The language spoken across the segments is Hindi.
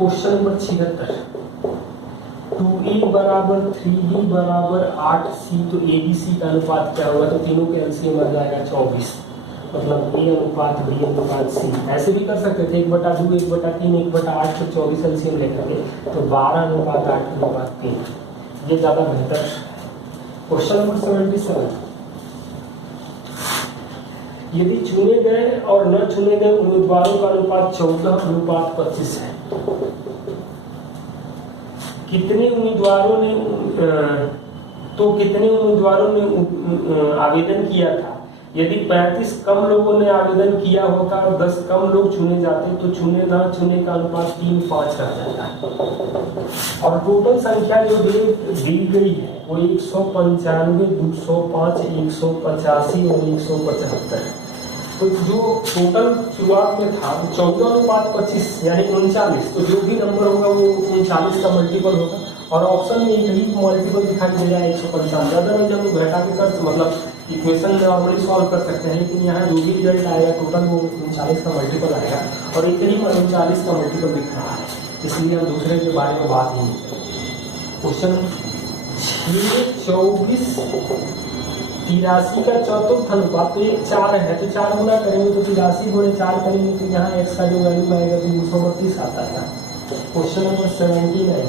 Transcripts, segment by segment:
क्वेश्चन नंबर 76, 2a बराबर 3b बराबर 8c, तो abc का अनुपात क्या होगा? तो तीनों के एलसीएम आ जाएगा 24, मतलब a अनुपात b अनुपात c। ऐसे भी कर सकते थे 1/2 1/3 1/8 तो 24 एलसीएम लेकर के, तो 12 अनुपात 8 अनुपात 3, ये ज़्यादा बेहतर। क्वेश्चन नंबर 77, यदि चुने गए और न चुने गए उम्मीदवारों का अनुपात 14 अनुपात 25 है, कितने उम्मीदवारों ने आवेदन किया था? यदि 35 कम लोगों ने आवेदन किया होता और 10 कम लोग चुने जाते तो चुने ना चुने का अनुपात 3-5 रह जाता है। और टोटल संख्या जो दी गई है वो 195, 205, 185 और 175। तो जो टोटल शुरुआत में था 14 अनुपात 25 यानी 39, तो जो भी नंबर होगा वो 39 का मल्टीपल होगा। और ऑप्शन में एक ही मल्टीपल दिखाई दे रहा है 155। अदरवाइज हम घटा के कर मतलब इक्वेशन नॉर्मली सॉल्व कर सकते हैं, लेकिन यहाँ जो भी रिजल्ट आएगा टोटल वो 39 का मल्टीपल आएगा और एक ही 39 का मल्टीपल दिख रहा है, इसलिए हम दूसरे के बारे में बात नहीं करेंगे। क्वेश्चन 24, 83 का चतुर्थ अनुपात, तो ये 4 है तो 4 गुना करेंगे तो 83 गुणे 4 करेंगे तो यहाँ x का जो वैल्यू आएगा 332 आता है। क्वेश्चन नंबर 79,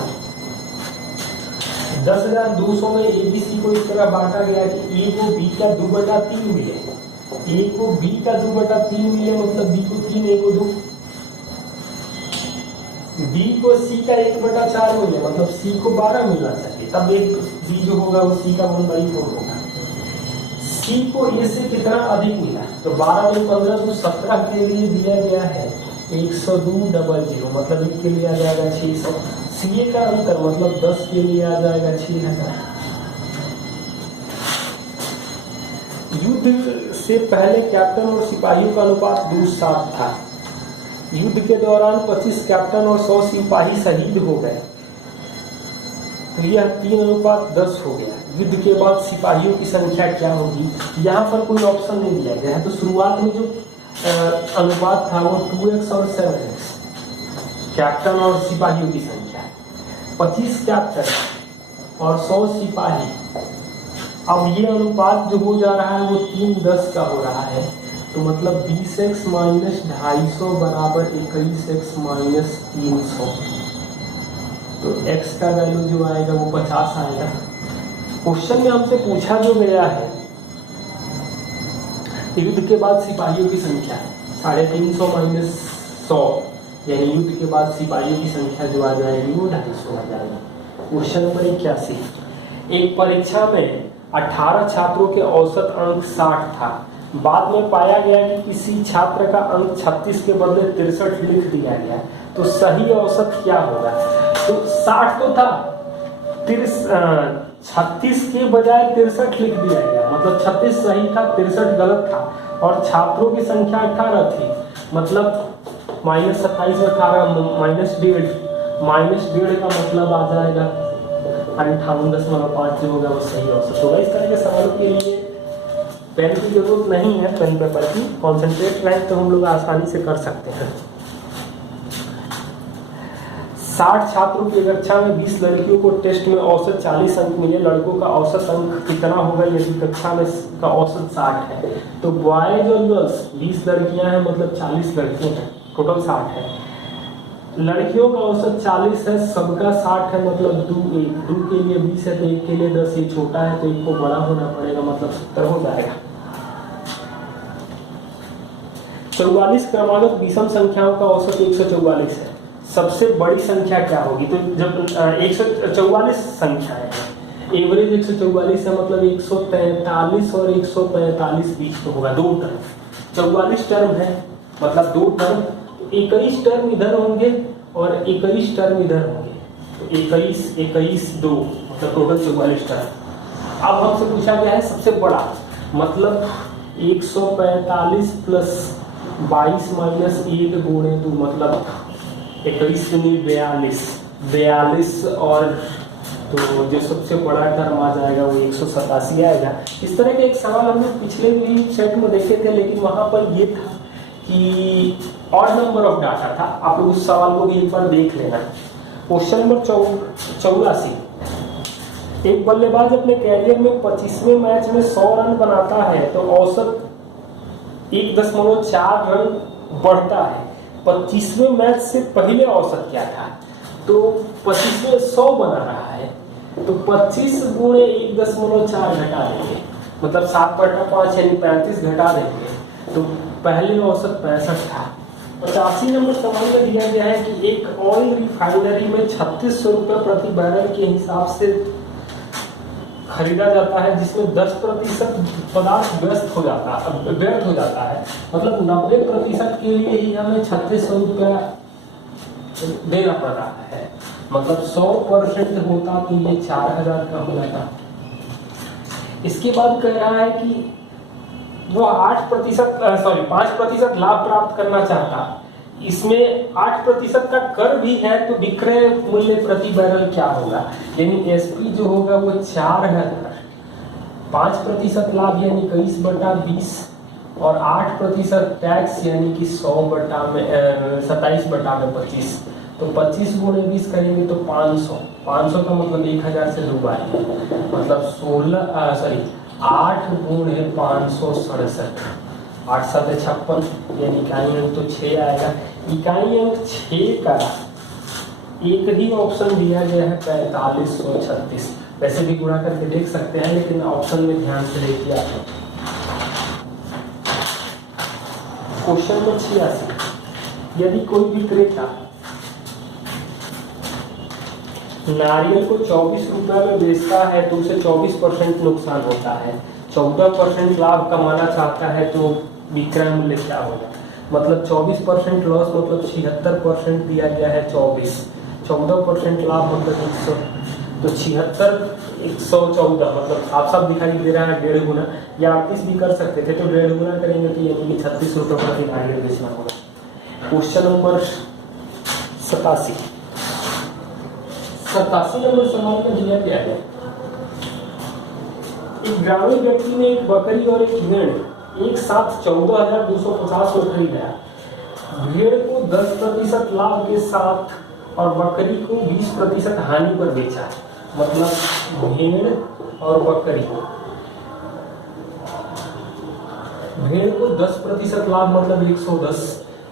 10,200 में एबीसी को इस तरह बांटा गया कि ए को बी का 2/3 मिले, ए को बी का 2/3 मिले मतलब बी को 3, ए को 2, बी को सी का 1/4 मिले मतलब सी को 12 मिलना चाहिए, तब एक बी जो होगा वो सी का 1/4 होगा। सी को ए से कितना अधिक मिला? तो 12 में 15 तो 17 के लिए दिया गया है 102,000, मतलब एक के लिए आ जाएगा 600। सीए का अंतर मतलब 10 के लिए आ जाएगा 6000। युद्ध से पहले कैप्टन और सिपाहियों का अनुपात 2:7 था। युद्ध के दौरान 25 कैप्टन और 100 सिपाही शहीद हो गए, तो यह 3:10 हो गया। युद्ध के बाद सिपाहियों की संख्या क्या होगी? यहाँ पर कोई ऑप्शन नहीं दिया गया है, तो शुरुआत में जो अनुपात था वो 2x और 7x, कैप्टन और सिपाहियों की संख्या। 25 कैप्टन और 100 सिपाही, अब ये अनुपात जो हो जा रहा है वो 3:10 का हो रहा है, तो मतलब 20x - 250 बराबर 21x - 300, तो x का वैल्यू जो आएगा वो 50 आएगा। क्वेश्चन में हमसे पूछा जो गया है युद्ध के बाद सिपाहियों की संख्या 350 - 100, यानी युद्ध के बाद सिपाहियों की संख्या जो आ जाएगी वो 250 आ जाएगी। क्वेश्चन नंबर 81, एक परीक्षा में 18 छात्रों के औसत अंक 60 था, बाद में पाया गया कि किसी छात्र का अंक 36 के बदले 63 लिख दिया गया, तो सही औसत क्या होगा? तो 60 तो था, 36 के बजाय 63 लिख दिया गया, मतलब 36 सही था 63 गलत था, और छात्रों की संख्या 18 थी, मतलब -27 में 18 -1.5 का मतलब आ जाएगा 58.5 जो होगा वो सही औसत होगा। इस तरह के सवालों के लिए पेन की जरूरत नहीं है, पेन पेपर की, कॉन्सेंट्रेट रहे तो हम लोग आसानी से कर सकते हैं। 60 छात्रों की कक्षा में 20 लड़कियों को टेस्ट में औसत 40 अंक मिले, लड़कों का औसत अंक कितना होगा यदि कक्षा में का औसत 60 है? तो बॉयज और गर्ल्स 20 लड़कियां हैं मतलब 40 लड़कियां हैं, टोटल 60 है। लड़कियों का औसत 40 है, सबका 60 है, मतलब 2 के लिए 20 है तो 1 के लिए 10, ये छोटा है तो 1 को बड़ा होना पड़ेगा, मतलब 70 हो जाएगा। 44 क्रमागत विषम संख्याओं का औसत 144 है, सबसे बड़ी संख्या क्या होगी? तो जब 144 संख्या है, एवरेज 144 है, मतलब 143 और 145 बीच तो होगा, 2 टर्म, 44 टर्म है मतलब 2 टर्म, 21 टर्म इधर होंगे और 21 टर्म इधर होंगे, तो 21 2 मतलब टोटल 44 टर्म। अब हमसे पूछा गया है सबसे बड़ा, मतलब 145 प्लस 22 माइनस 1 गुणे 2 मतलब 21 42 और तो जो सबसे बड़ा टर्म आ जाएगा वो 187 आएगा। इस तरह के एक सवाल हमने पिछले भी सेट में देखे थे, लेकिन वहां पर ये था कि ऑड नंबर ऑफ डाटा था। आप लोग उस सवाल को भी एक बार देख लेना। क्वेश्चन नंबर 84, एक बल्लेबाज अपने कैरियर में 25वें मैच में 100 रन बनाता है तो औसत 1.4 रन बढ़ता है। 25वें मैच से पहले औसत क्या था? तो 25वें 100 बना रहा है तो 25 गुणे 1.4 घटा देंगे, मतलब 7/5 यानी 35 घटा देंगे तो पहले औसत 65 था। 85 नंबर सवाल में दिया गया है कि एक ऑयल रिफाइनरी में 3600 रुपये प्रति बैरल के हिसाब से खरीदा जाता है, जिसमें 10% पदार्थ व्यर्थ हो जाता है, मतलब 90% के लिए ही हमें 3600 रुपया देना पड़ रहा है, मतलब 100% होता तो ये 4000 का हो जाता। इसके बाद कह रहा है कि वो 5% लाभ प्राप्त करना चाहता, इसमें 8% का कर भी है तो विक्रय मूल्य प्रति बैरल क्या होगा? यानी एसपी जो होगा वो 4000, 5% लाभ यानी 21/20 और 8% टैक्स यानी कि 27/25, तो 25 गुणे 20 करेंगे तो 500 का मतलब 1000 से 2 बार, मतलब 8 गुणे 567, 8 7 56 यानी इकाई अंक तो 6 आएगा। इकाई अंक 6 का एक ही ऑप्शन दिया गया है 4536, वैसे भी गुणा करके देख सकते हैं लेकिन ऑप्शन में ध्यान से देखिए आप। क्वेश्चन नंबर 86, यदि कोई विक्रेता नारियल को 24 रुपए में बेचता है तो उसे 24% नुकसान होता है, 14% लाभ कमाना चाहता है तो विक्रय मूल्य क्या होगा? मतलब 24% लॉस मतलब 76% दिया गया है 24, 14% लाभ मतलब 100, तो 76 114 मतलब साफ दिखाई दे रहा है 1.5 गुना, या 38 भी कर सकते थे तो 1.5 गुना करेंगे तो यानी कि 36 रुपये प्रति नारियल बेचना होगा। क्वेश्चन नंबर 87 नंबर सवाल में दिया गया है, एक ग्रामीण व्यक्ति ने एक बकरी और एक भेड़ एक साथ 14,250 में खरीदा। भेड़ को 10% लाभ के साथ और बकरी को 20% हानि पर बेचा, मतलब भेड़ और बकरी, भेड़ को 10% लाभ मतलब 110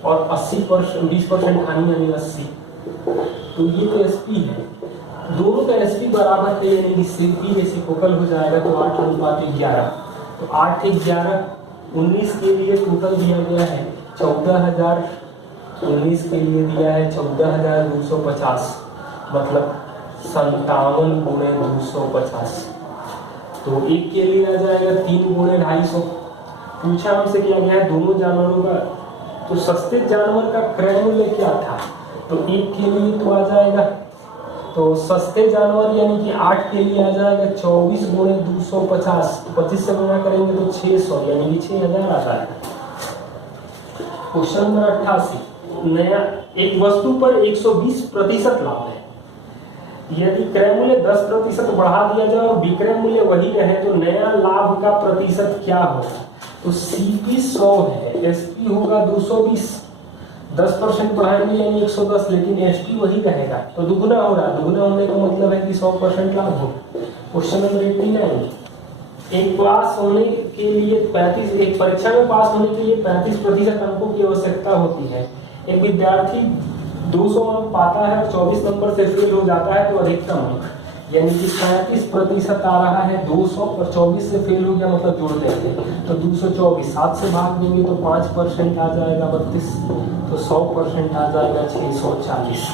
और 80% 20% हानि यानी 80, तो ये तो एसपी है, दोनों का एसपी बराबर है यानी कि सीपी रेसिप्रोकल हो जाएगा तो 8:11, तो 8:11 19 के लिए टोटल दिया गया है 14,000, 19 के लिए दिया है 14,250, मतलब 57 गुणे 250, तो एक के लिए आ जाएगा 3 गुणे 250। पूछा हमसे किया गया है दोनों जानवरों का, तो सस्ते जानवर का क्रय मूल्य क्या था? तो एक के लिए तो आ जाएगा, तो सस्ते जानवर यानी कि 8 के लिए आ जाएगा 24 गुणे 250, तो 25 से गुणा करेंगे तो 600 यानी कि 6000 आ जाएगा। क्वेश्चन नंबर 88, नया एक वस्तु पर 120% लाभ है, यदि क्रय मूल्य 10% बढ़ा दिया जाए और विक्रय मूल्य वही रहे तो नया लाभ का प्रतिशत क्या होगा? तो सीपी 100 है, एसपी होगा 220, 10% बढ़ाएंगे यानी 110, लेकिन एसपी वही रहेगा तो दुगुना हो रहा है, दुगुना होने का मतलब है कि 100% लाभ हो। क्वेश्चन नंबर 89, एक परीक्षा में पास होने के लिए 35% अंकों की आवश्यकता होती है। एक विद्यार्थी 200 अंक पाता है और 24 नंबर से फेल हो जाता है तो अधिकतम अंक यानी कि 35% आ रहा है 200 और 24 से फेल हो गया मतलब जोड़ देंगे तो 224, 7 से भाग देंगे तो 5% आ जाएगा 32, तो 100% आ जाएगा 640।